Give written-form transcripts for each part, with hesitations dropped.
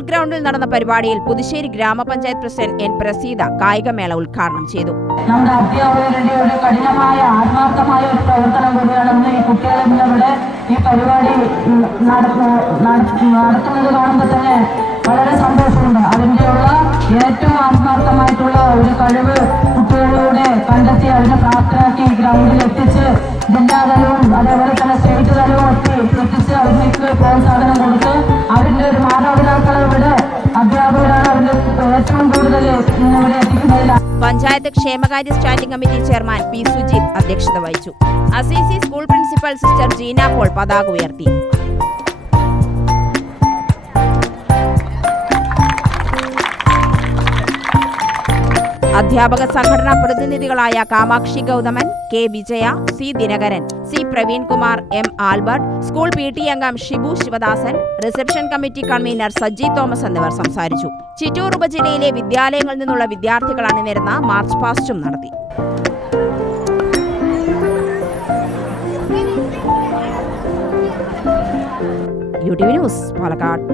School ഗ്രൗണ്ടിൽ നടന്ന പരിപാടിയിൽ പുതുശ്ശേരി ഗ്രാമപഞ്ചായത്ത് പ്രസിഡന്റ് എൻ പ്രസീത കായികമേള ഉദ്ഘാടനം ചെയ്തു. നമ്മുടെ അധ്യാപകരുടെ ഒരു കഠിനമായ ആത്മാർത്ഥമായ ഒരു പ്രവർത്തനം കൂടിയാണെന്ന് ഈ കുട്ടികളിവിടെ ഈ പരിപാടി നടത്തുന്നത് കാണുമ്പോൾ തന്നെ വളരെ സന്തോഷമുണ്ട്. അതിൻ്റെയുള്ള ഏറ്റവും ആത്മാർത്ഥമായിട്ടുള്ള ഒരു കഴിവ് കുട്ടികളിലൂടെ കണ്ടെത്തി അതിനെ പ്രാപ്തരാക്കി ഗ്രൗണ്ടിൽ എത്തിച്ച് ജില്ലാതലവും അതേപോലെ തന്നെ സ്റ്റേറ്റ് തലവും എത്തിച്ച് അവർക്ക് പ്രോത്സാഹനം കൊടുത്ത് അവരുടെ ഒരു മാതാപിതാക്കളെ ഇവിടെ അധ്യാപകരാണ് അവരുടെ ഏറ്റവും കൂടുതൽ ഇവിടെ എത്തിക്കുന്നതിൽ. പഞ്ചായത്ത് ക്ഷേമകാര്യ standing committee chairman P Sujith അധ്യക്ഷത വഹിച്ചു. Assisi school principal sister Jeena Paul പതാക ഉയർത്തി. അധ്യാപക സംഘടനാ പ്രതിനിധികളായ Kamakshi Gauthaman, K Vijaya, C Dinakaran, C Praveenkumar, M Albert, school PTA അംഗം Shibu Sivadasan, reception committee convener Sajji Thomas എന്നിവർ സംസാരിച്ചു. ചിറ്റൂർ ഉപജില്ലയിലെ വിദ്യാലയങ്ങളിൽ നിന്നുള്ള വിദ്യാർത്ഥികൾ അണിനിരന്ന മാർച്ച് പാസ്റ്റും നടത്തി. UTV news Palakkad.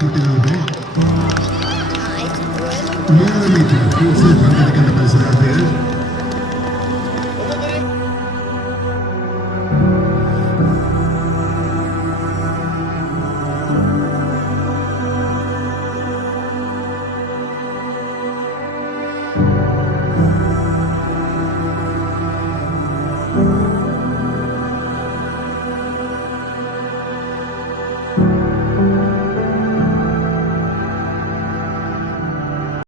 കുട്ടികളുടെ